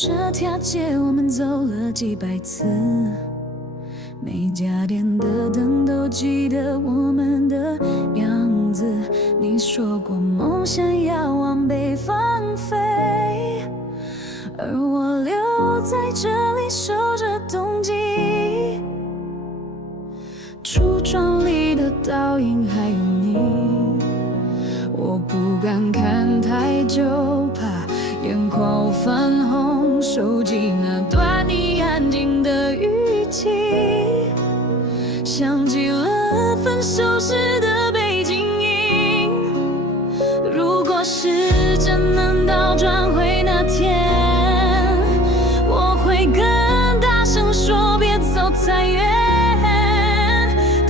这条街我们走了几百次，每家店的灯都记得我们的样子。你说过梦想要往北方飞，而我留在这里守着冬季。橱窗里的倒影还有你，我不敢看太久，怕眼眶泛红，收集那段你安静的语气，像极了分手时的背景音。如果时针能倒转回那天，我会更大声说别走太远，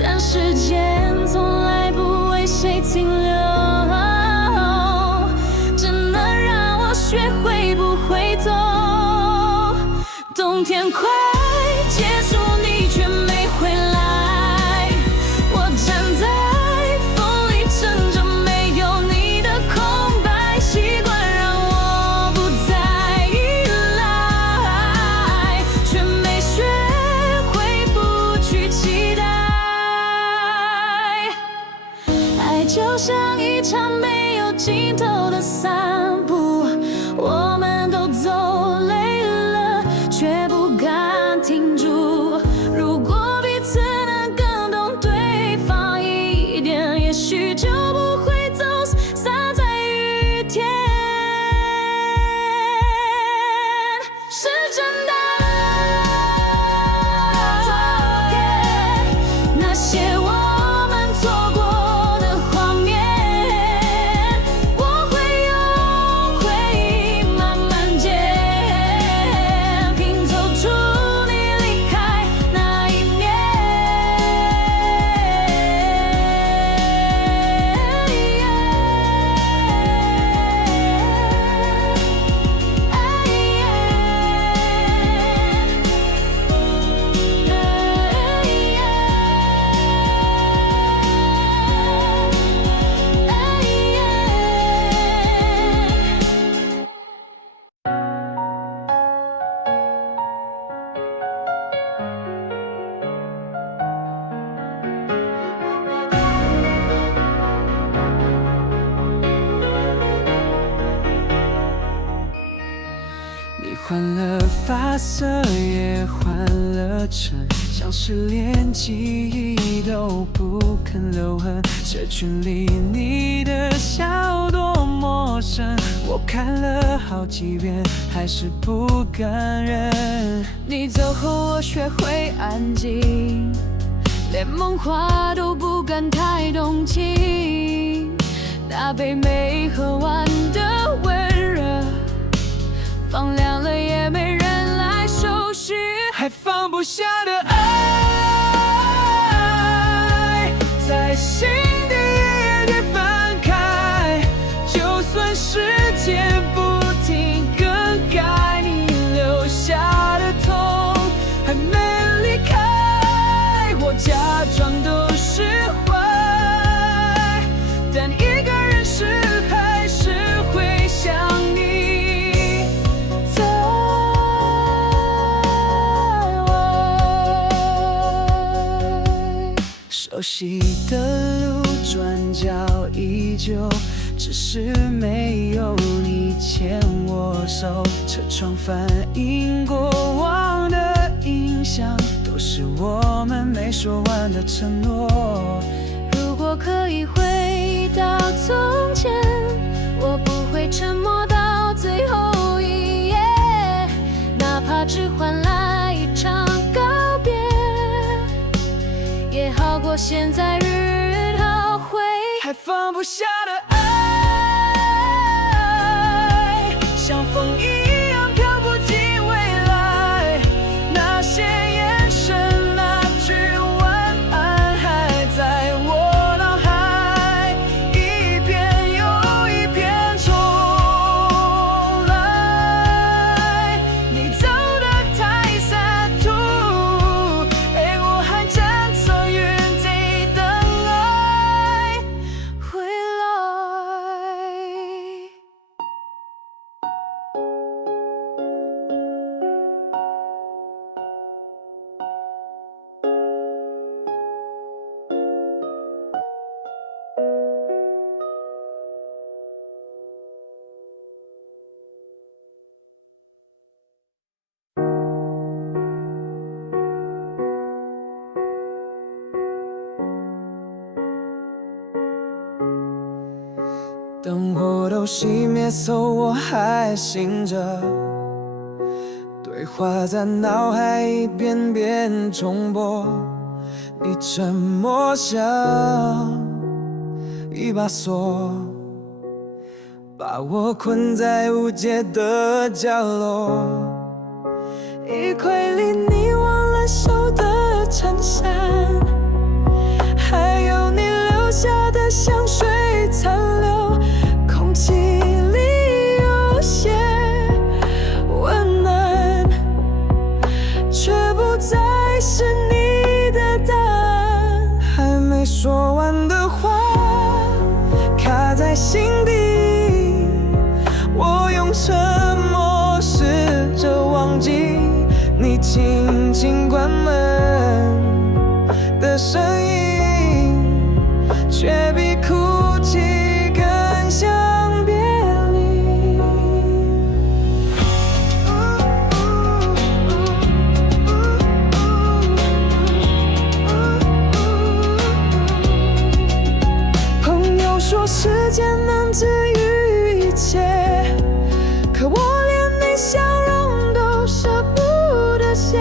但时间从来不为谁停留，学会不回头，冬天快结束，你却没回来。我站在风里，撑着没有你的空白，习惯让我不再依赖，却没学会不去期待。爱就像一场没有尽头的散步，我们都走累了，却不敢停住。如果彼此能更懂对方一点，也许就不会走散在雨天。是真的，那些我们错过的画面，我会用回忆慢慢建，拼凑出你离开那一年。你换了发色，也换了衬，像是连记忆都不肯留痕。社群里你的笑多陌生，我看了好几遍，还是不敢认。你走后，我学会安静，连梦话都不敢太动情。那杯没喝完的温热，放凉了也没人来收拾。还放不下的爱，在心底夜夜翻开，就算时间不停更改，你留下的痛还没离开，我假装都释怀，但一个人时还是会想你。熟悉的路，转角依旧，只是没有你牵我手。车窗反映过往的印象，都是我们没说完的承诺。如果可以回到从前，我不会沉默到最后一页，哪怕只换来一场告别，也好过现在日日讨回。还放不下的爱，像风一样飘不进未来。那些眼神，那句晚安，还在我脑海，一遍又一遍重来。你走得太洒脱，而我还站在原地等爱回来。灯火都熄灭，so 我还醒着。对话在脑海一遍遍重播，你沉默像一把锁，把我困在无界的角落。衣柜里你忘了收的衬衫，还有你留下的香水残留，空气里有些温暖，却不再是你的答案。还没说完的话卡在心底，我用沉默试着忘记你轻轻关门的声音，却比哭泣更像别离。朋友说时间能治愈一切，可我连你笑容都舍不得写。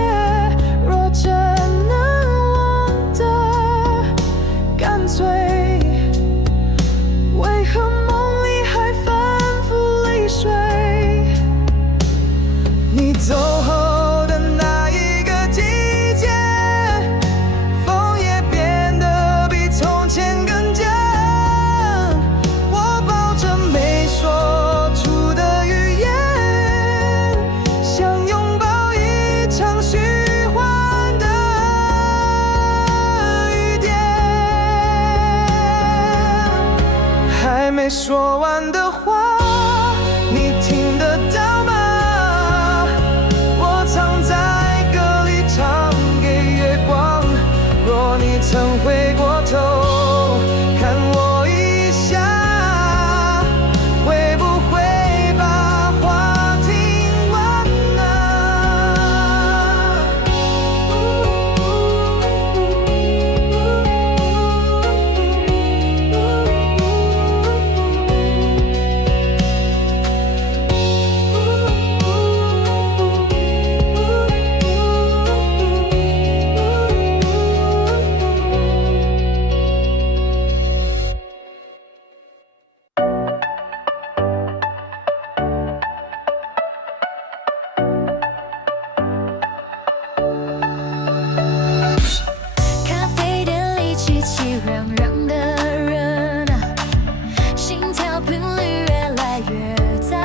若真能忘的干脆，为何梦里还反复泪水？你走后的那一个季节，风也变得比从前更紧。我抱着没说出的语言，想拥抱一场虚幻的雨点。还没说完的话，你听得到吗？我藏在歌里唱给月光。若你曾回过头看我一下，会不会把话听完咖啡店里熙熙攘攘的人，心跳频率越来越早，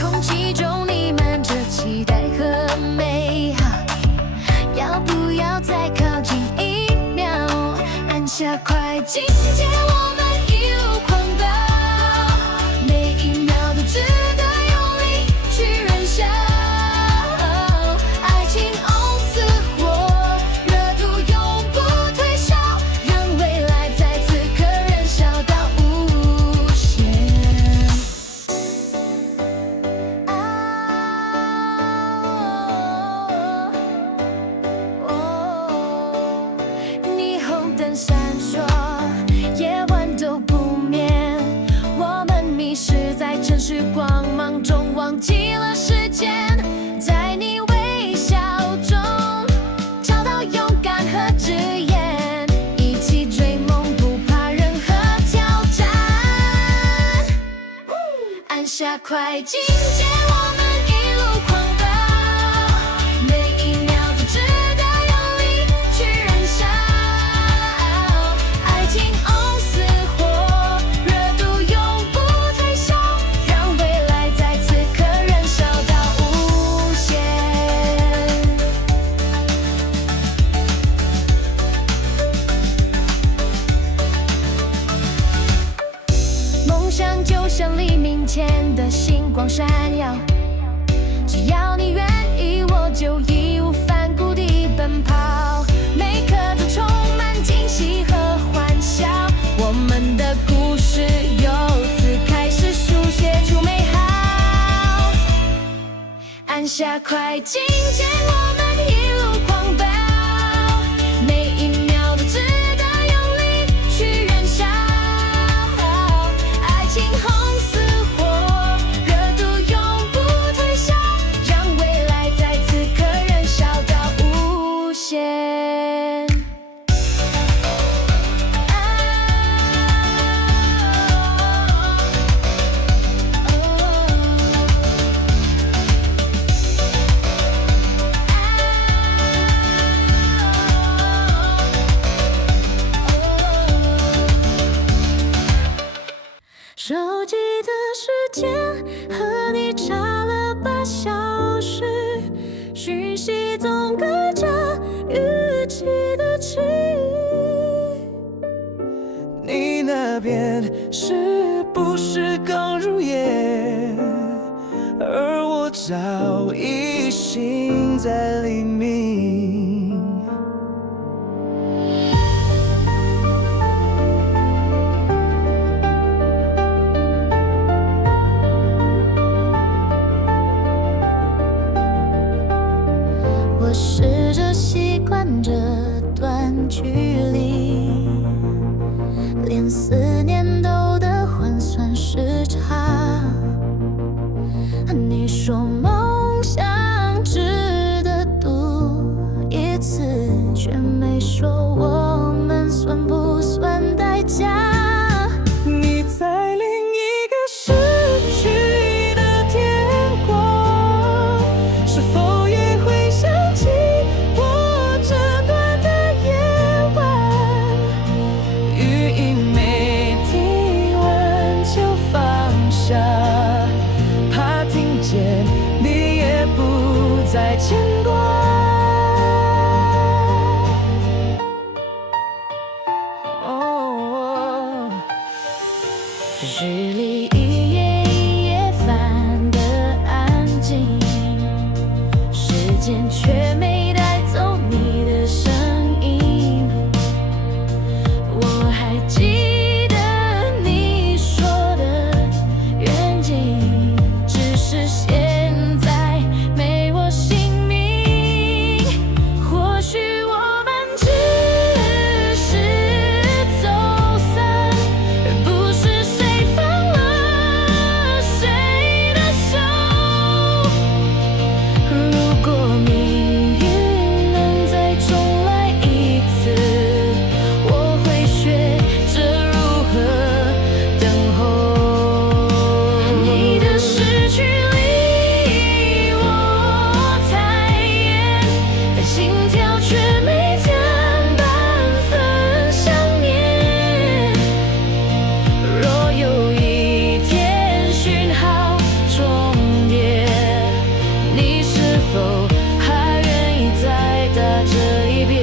空气中弥漫着期待和美好。要不要再靠近一秒，按下快进键，我们一路狂奔，每一秒都值得用力去燃烧。爱情哦似火，热度永不退烧，让未来在此刻燃烧到无限。霓虹灯闪烁，夜晚都不眠，我们迷失在城市光芒中，忘记了时间，在你微笑中找到勇敢和志言，一起追梦，不怕任何挑战。按下快进键，我们一路狂奔，每一秒都值得用力去燃烧。爱情哦似火，热度永不退烧，让未来在此刻燃烧到无限。梦想就像黎明前的星光闪耀，只要你愿意，我就义无反顾地奔跑，每刻都充满惊喜和欢笑。我们的故事由此开始书写出美好。按下快进键，我们一路狂奔，每一秒都值得用力去燃烧。见。手机的时间和你差了8小时，讯息总隔着语气的区域。你那边是不是刚入夜？而我早已醒在黎明。我试着习惯这段距离，连思念都得换算时差。你说梦想值得赌一次，却没说我们算不算代价。你在另一个时区的天国，是否也会想起我这段的夜晚？语音没听完就放下，怕听见你也不再牵挂。日历一页一页翻得安静，时间却没带走你的声音。我还记得你说的远景，只是现在没我姓名。或许我们只是走散，而不是谁放了谁的手。如果命运能再重来一次，我会学着如何等候。你的失去离我太远，但心跳却没减半分想念。若有一天讯号重叠，你是否还愿意再打这一遍？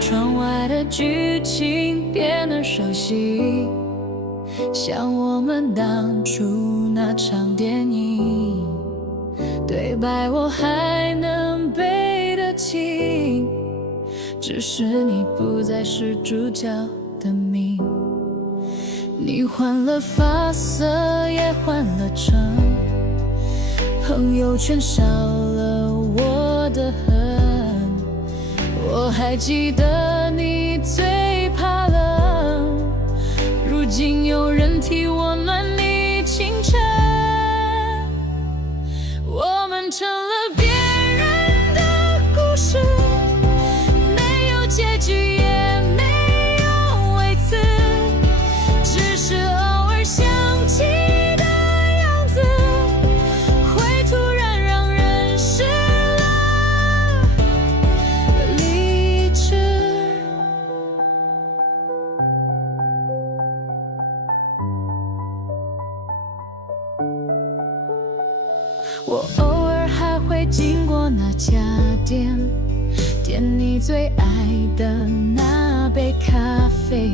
窗外的剧情变得熟悉，像我们当初那场电影，对白我还能背得清，只是你不再是主角的命。你换了发色，也换了城，朋友圈少了我的恨。我还记得你最怕冷，如今有人替我暖你清晨。我们成了别人的故事，没有结局也没有位次，只是偶尔想起的样子，会突然让人失了理智。我偶尔还会经过那家店，点你最爱的那杯咖啡，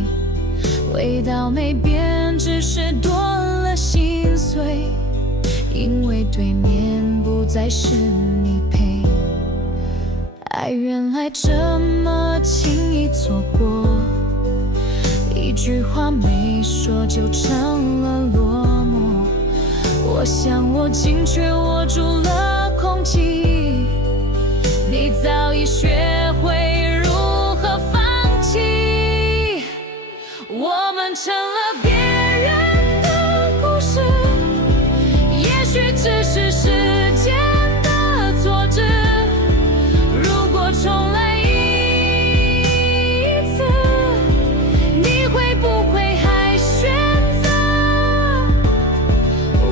味道没变，只是多了心酸。碎，因为对面不再是你陪。爱原来这么轻易错过，一句话没说就成了落寞。我想我紧却握住了空气，你早已学会如何放弃。我们成了别人的故事，也许只是时间的错置。如果重来一次，你会不会还选择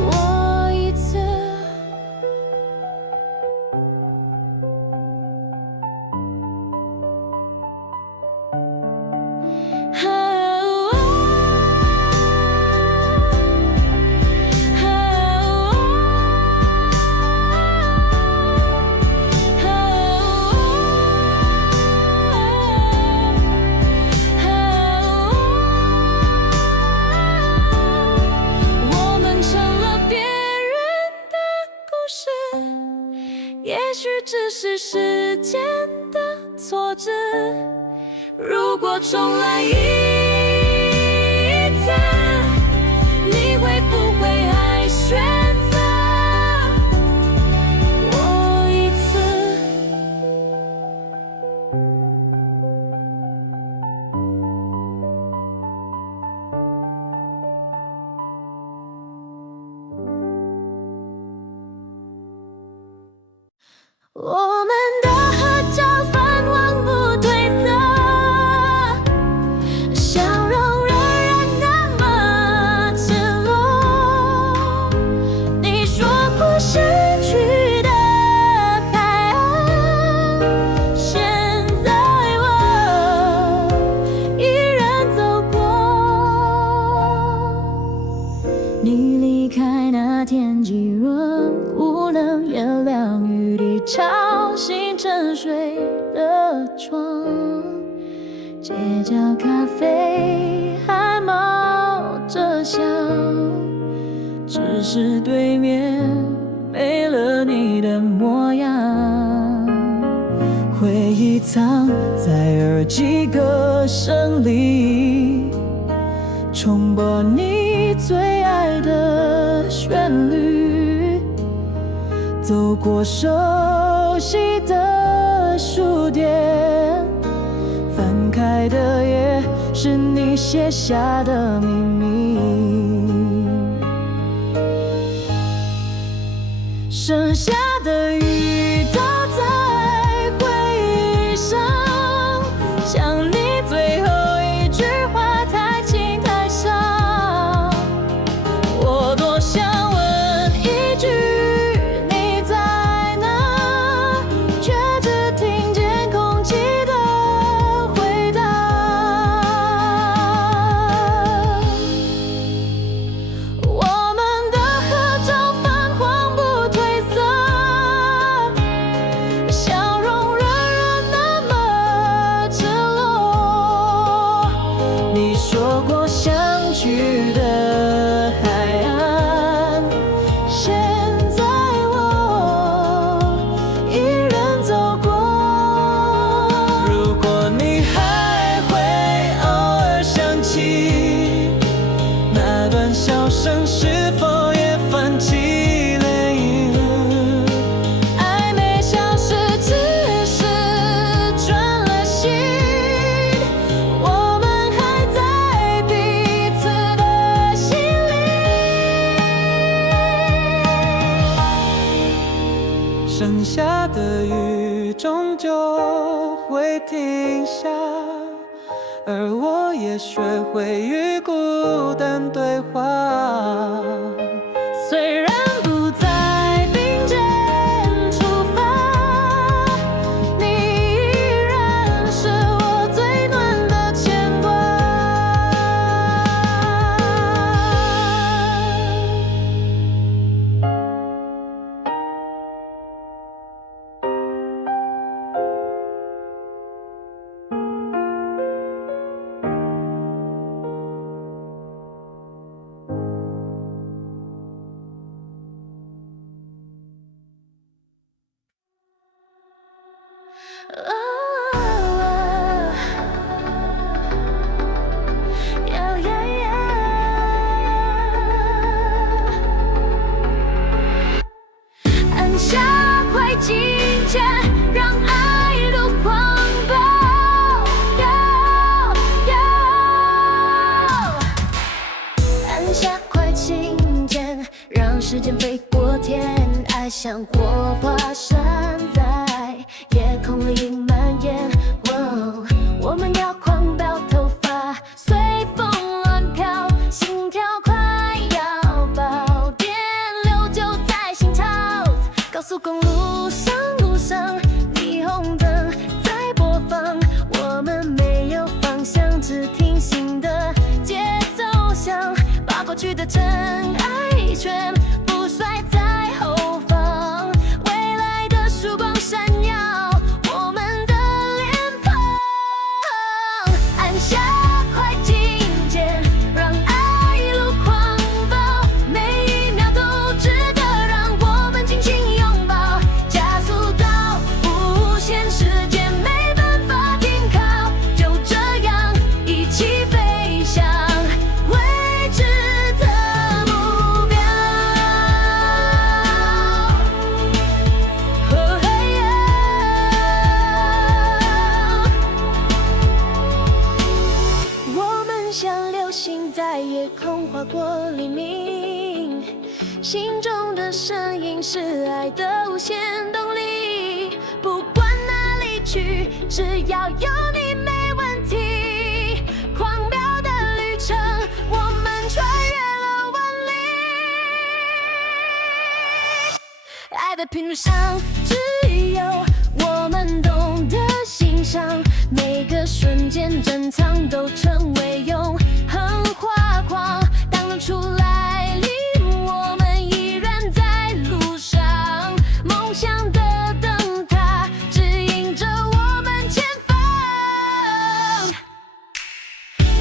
我一次？我们成了别人的故事，也许只是时间的错置。如果重来一次，你会不会还选择我一次？我们的合照泛黄不褪色，笑容仍然那么赤裸。你说过失去的海岸，现在我依然走过。你离开那天极润，无能原谅雨滴吵醒沉睡的窗。街角咖啡还冒着香，只是对面没了你的模样。回忆藏在耳机歌声里，重播你最爱的旋律。走过熟悉的书店，翻开的页是你写下的秘密。剩下的雨都在回忆上，想你最后一句话太轻太伤。我多想问一句，你在哪？却只听见空气的回答。我们的合照泛黄不褪色，笑容仍然那么赤裸。你说过相聚的海岸，现在我依然走过。如果你还会偶尔想起那段笑声，是否也泛起泪影？爱没消失，只是转了心，我们还在彼此的心里。剩下的雨终究会停下，而我也学会与孤单对话。虽然不在并肩出发，你依然是我最暖的牵挂。按下快进键，让爱如狂暴。按下快进键，让时间飞过天，爱像火花闪在夜空里蔓延。我们要狂飙，头发随风乱飘，心跳快要爆，电流就在心头。高速公路上，霓虹灯在播放，我们没有方向，只听心的节奏响，把过去的尘埃全部甩在后方，未来的曙光闪耀我们的脸庞。按下快进键，让爱一路狂暴，每一秒都值得让我们紧紧拥抱，加速到无限时间没办法停靠，就这样一起飞向未知的目标。我们像流星在夜空划过黎明，心中的声音是爱的无限动力，不管哪里去，只要有你没问题。狂飙的旅程，我们穿越了万里，爱的频率上只有我们懂得欣赏，每个瞬间珍藏都成为永恒画框。当日出来临，我们依然在路上，梦想的灯塔指引着我们前方。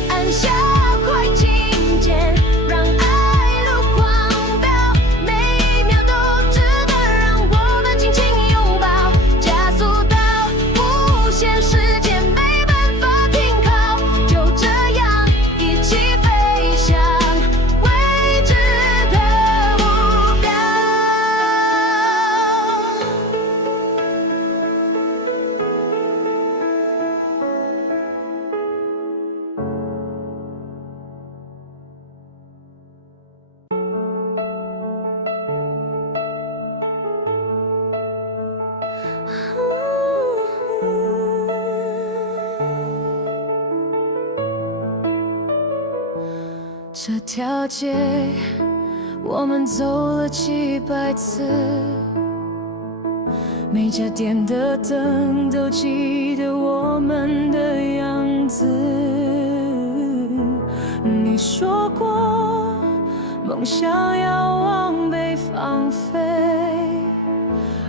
按下快进键，让爱如狂飙，每一秒都值得让我们紧紧拥抱，加速到无限时间没办法停靠，就这样一起飞向未知的目标。这条街我们走了700次，每家店的灯都记得我们的样子。你说过梦想要往北方飞，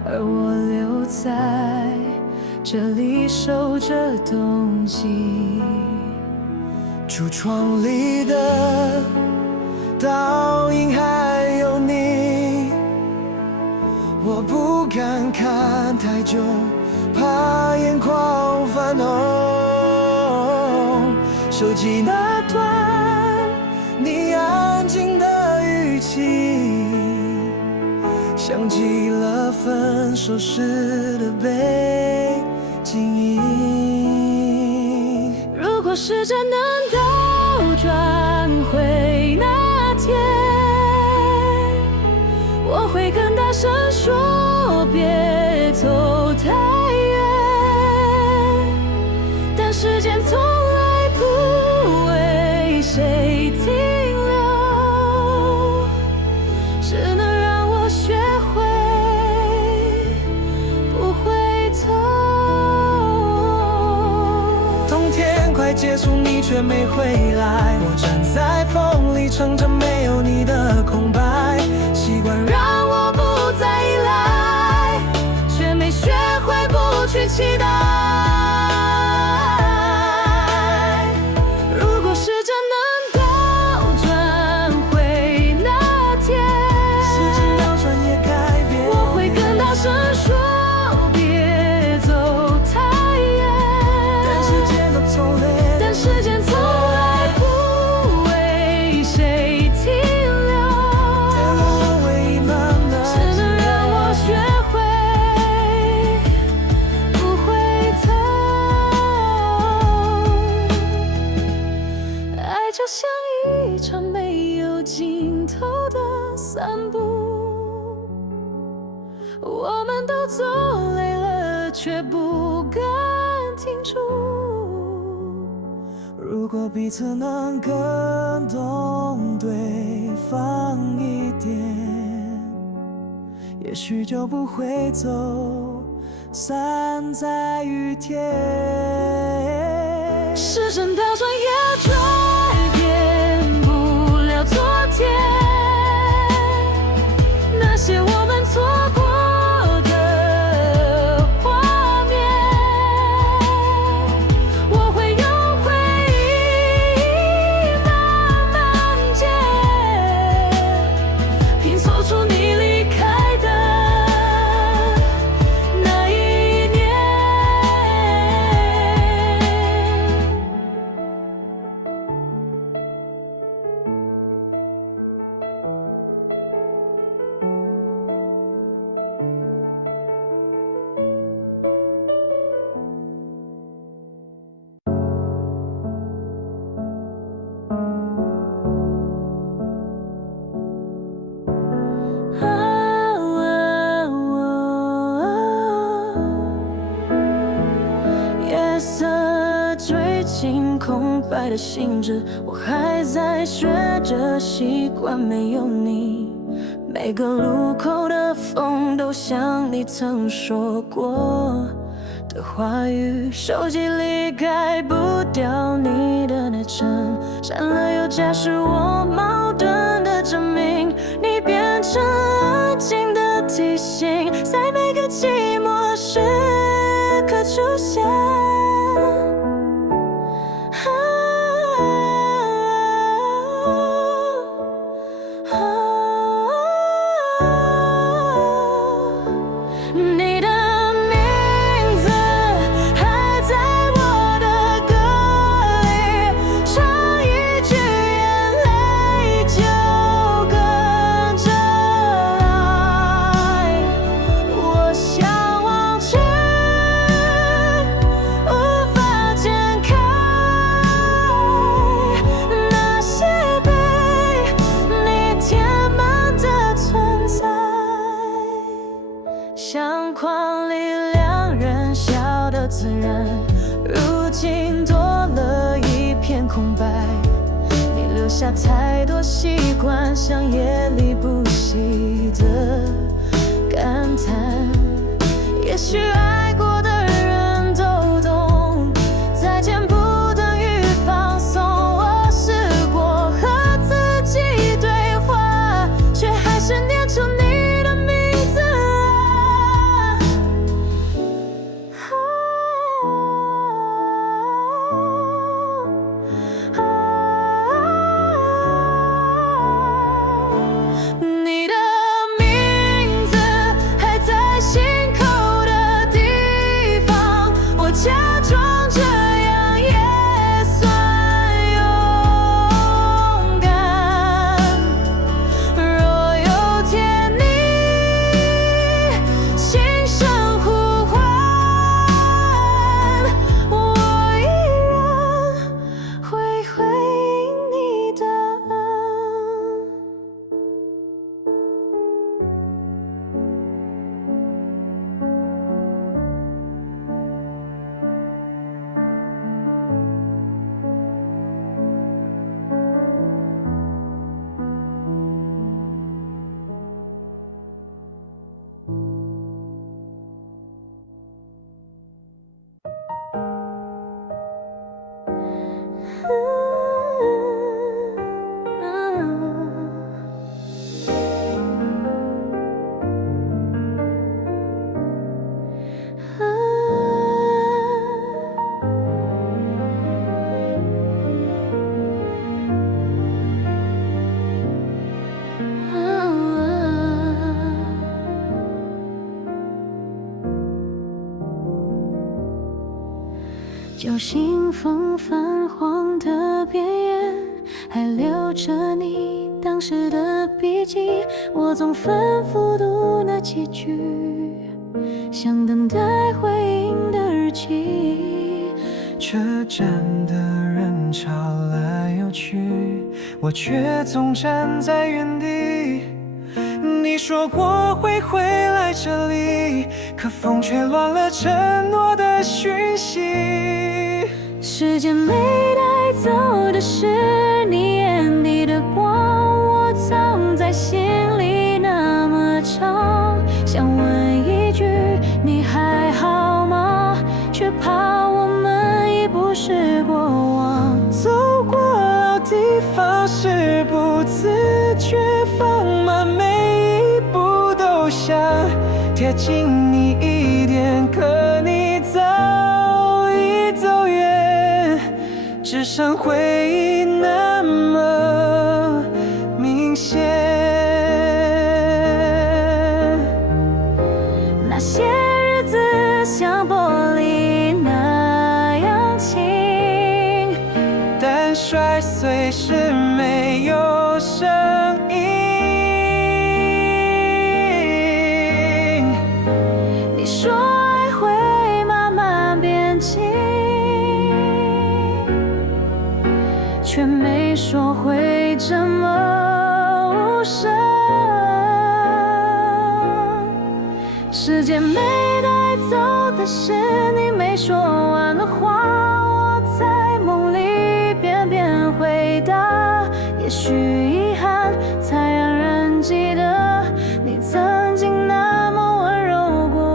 而我留在这里守着冬季。橱窗里的倒影还有你，我不敢看太久，怕眼眶泛红。手机那段你安静的语气，像极了分手时的背景音。如果时针能倒转回那天，我会更大声说别走太远，但时间从来不为谁停留，只能让我学会不回头。冬天快结束，你却没回来，我站在风里，撑着没有你的空白。习惯让我不再依赖，却没学会不去期待。如果时针能倒转回那天，时间倒转也改变，我会更大声说别走太我们都走累了，却不敢停住。如果彼此能更懂对方一点，也许就不会走散在雨天。时针倒转也改变不了昨天，那些我们错过的画面，我会用回忆慢慢建，拼凑出你离开的那一年。夜色坠进空白的信纸，我还在学着习惯没有你。每个路口的风都像你曾说过的话语，手机里改不掉你的那张，删了又加是我矛盾的证明。你变成安静的提醒，在每个寂寞时刻出现。你的名字还在我的歌里，唱一句眼泪就跟着来。我想忘记，无法剪开那些被你填满的存在。相框里两人笑得自然，如今多了一片空白。你留下太多习惯，像夜里不息的感叹。也许爱过的人都懂，再见不等于放松。我试过和自己对话，却还是念出你的名字。你的名字还在心口的地方，我假装这样也算勇敢。若有天你轻声呼唤，我依然会回应你的爱。旧信封泛黄的边缘，还留着你当时的笔记。我总反复读那几句，像等待回应的日记。车站的人潮来又去，我却总站在原地。你说说过会回来这里，可风却乱了承诺的讯息。时间没带走的是你眼底的光，我藏在心里那么长，想问一句你还好吗？却怕我们已不是过往。走过老地方时不自觉放慢每一步，都想贴近你一点，可你早已走远，只剩回忆那么明显。那些日子像玻璃那样轻，但摔碎时没有声音。你说爱会慢慢变轻，却没说会这么无声。时间没带走的是你没说完的话，我在梦里遍遍回答。也许遗憾才让人记得你曾经那么温柔过。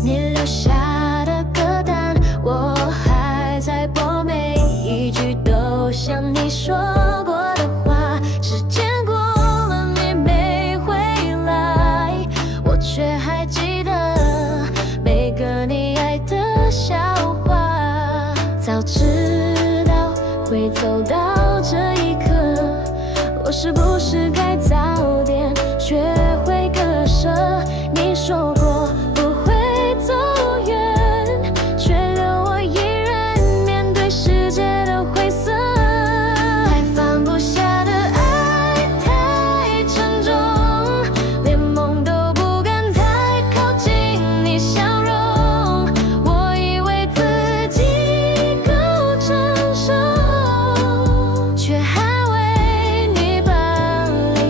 你留下的歌单，我还在播，每一句都像你说过的话。时间过了，你没回来，我却还记得每个你爱的笑话。早知道会走到这一刻，我是不是该早点学会割舍？你说过不会走远，却留我一人面对世界的灰色。还放不下的爱太沉重，连梦都不敢太靠近你笑容。我以为自己够成熟，却还为你办理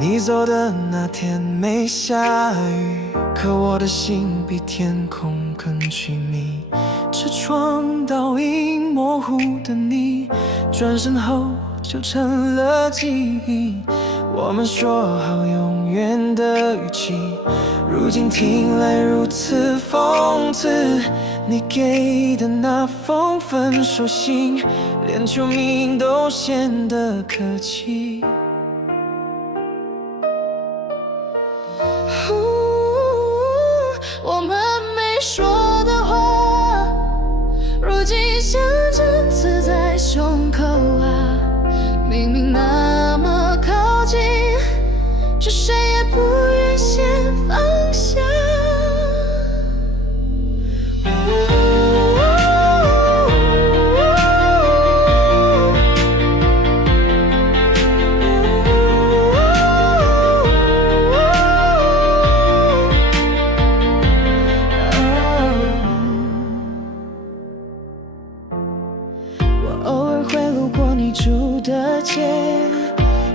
你走的那天没下雨，可我的心比天空更亲密。车窗倒影模糊的你，转身后就成了记忆。我们说好永远的语气，如今听来如此讽刺。你给的那封分手信，连球迷都显得客气。我们没说的话，如今像针刺在胸口啊，明明那么靠近，却谁也不愿先放下。住的街，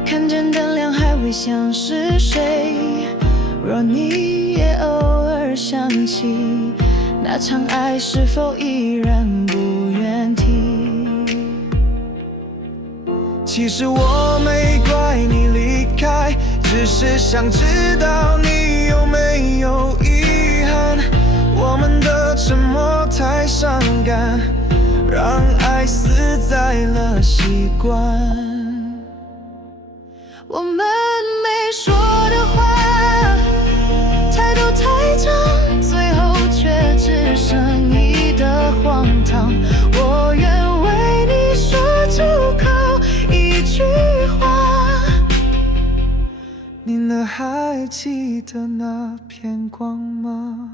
看见灯亮还会想是谁。若你也偶尔想起那场爱，是否依然不愿提？其实我没怪你离开，只是想知道你有没有遗憾。我们的沉默太伤感，让爱死在了习惯。我们没说的话，太多太长，最后却只剩你的荒唐。我愿为你说出口一句话，你能还记得那片光吗？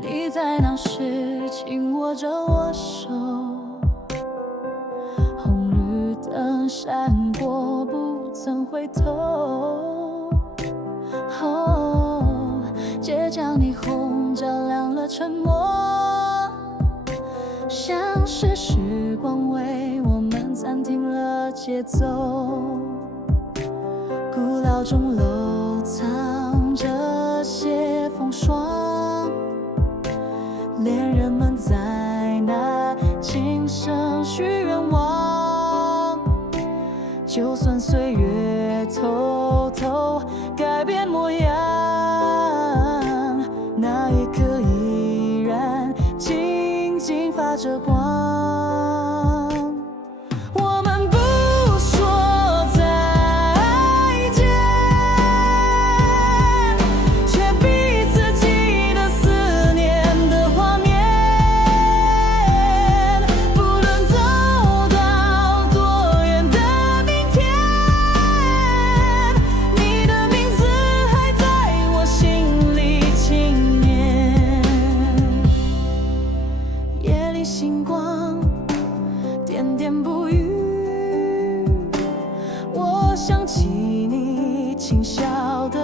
你在那时紧握着我手，红绿灯闪过，不曾回头。街角霓虹照亮了沉默，像是时光为我们暂停了节奏。古老钟楼藏着些风霜，恋人们在那轻声许愿望。就算岁月偷偷改变模样，那一刻依然静静发着光。我们不说再见，却彼此记得思念的画面。不论走到多远的明天，你的名字还在我心里轻念。夜里星光点点不语，我想起你轻笑的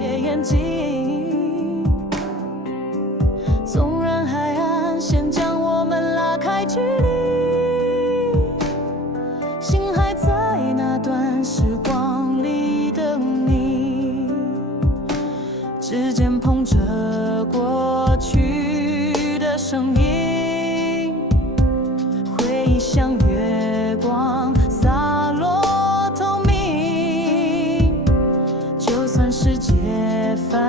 夜眼睛。纵然海岸线将我们拉开距离，心还在那段时光里等你。指尖碰着过去的声音，回忆像月光洒落透明。就算世界翻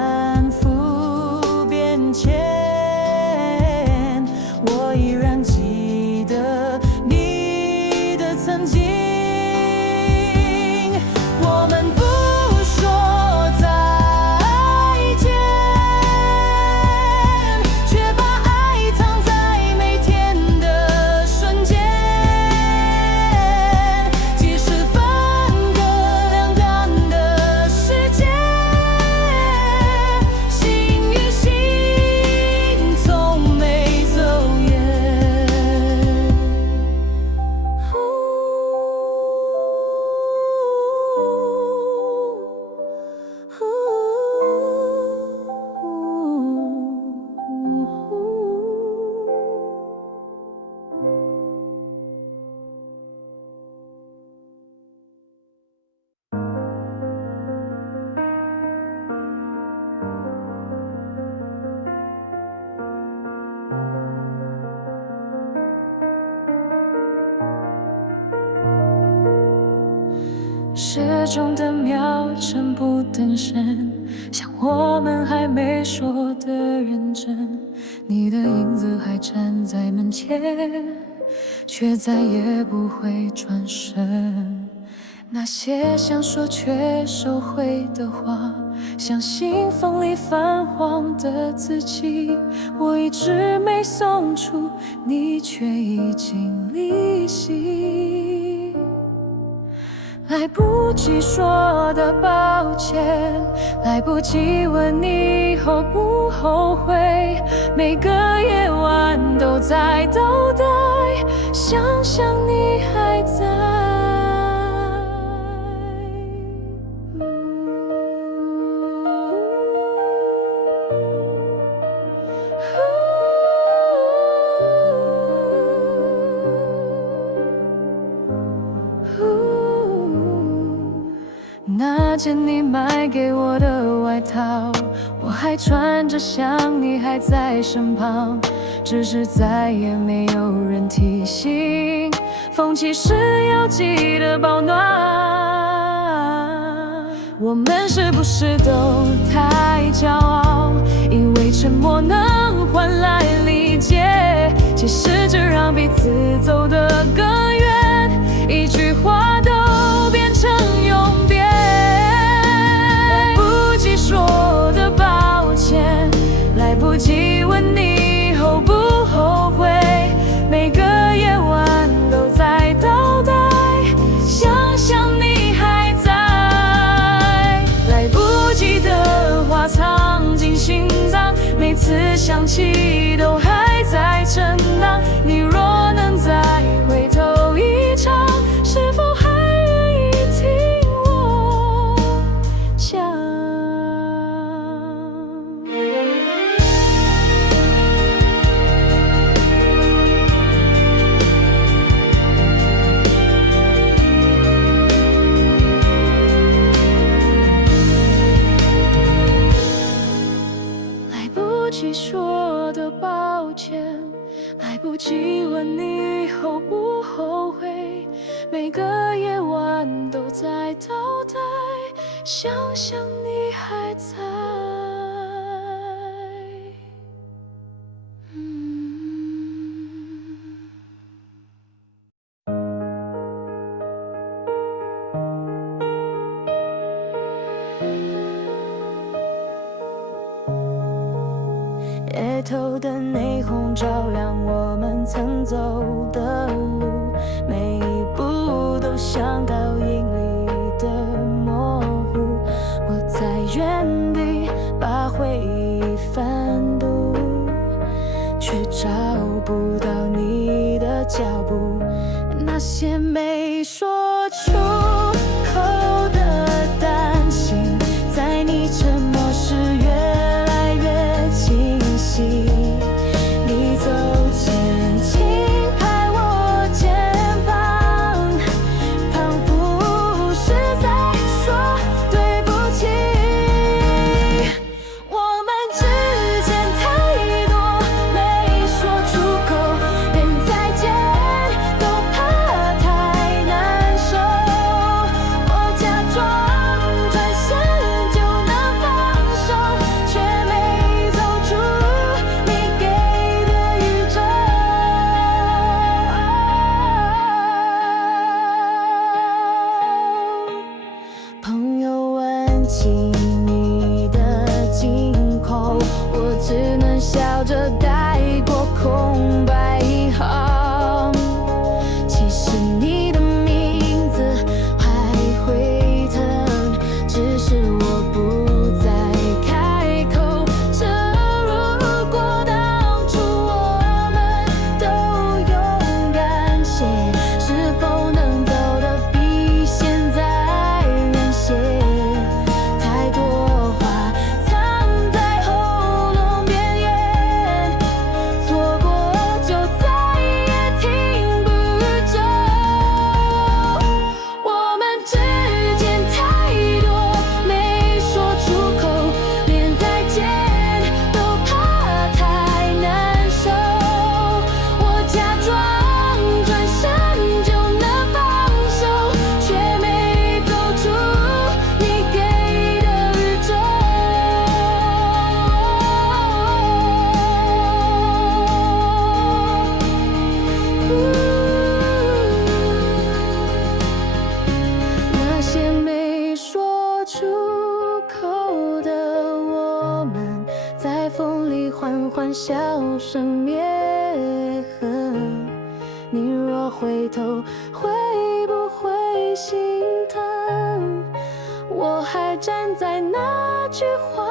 中的秒针不等神，像我们还没说的认真。你的影子还站在门前，却再也不会转身。那些想说却收回的话，像信封里泛黄的字迹，我一直没送出，你却已经离席。来不及说的抱歉，来不及问你后不后悔，每个夜晚都在等待，想想你还在。那件你买给我的外套，我还穿着，想你还在身旁，只是再也没有人提醒，风起时要记得保暖。我们是不是都太骄傲，以为沉默能换来理解，其实只让彼此走得更远，一句话都变成永别。说的抱歉，来不及问你后不后悔，每个夜晚都在等待，想想你还在。来不及的话藏进心脏，每次想起都还在震荡。你若能再回头一场，是否还愿意听我讲？说的抱歉，来不及问你后不后悔，每个夜晚都在等待，想想你还在。夜头的霓虹照亮我们曾走的路，每一步都像倒影里的模糊。我在原地把回忆翻读，却找不到你的脚步。那些没说出口的担心，在你沉默时越来越清晰。你走前轻拍我肩膀，仿佛是在说对不起。我们之间太多没说出口，连再见都怕太难受。我假装转身就能放手，却没走出你给的宇宙。朋友问起你的近况，我只能笑着带过空白一行。其实你的名字还会疼，只是我不再开口。这如果当初我们都勇敢些，是否能走得比现在远些？太多生灭痕。你若回头，会不会心疼？我还站在那句话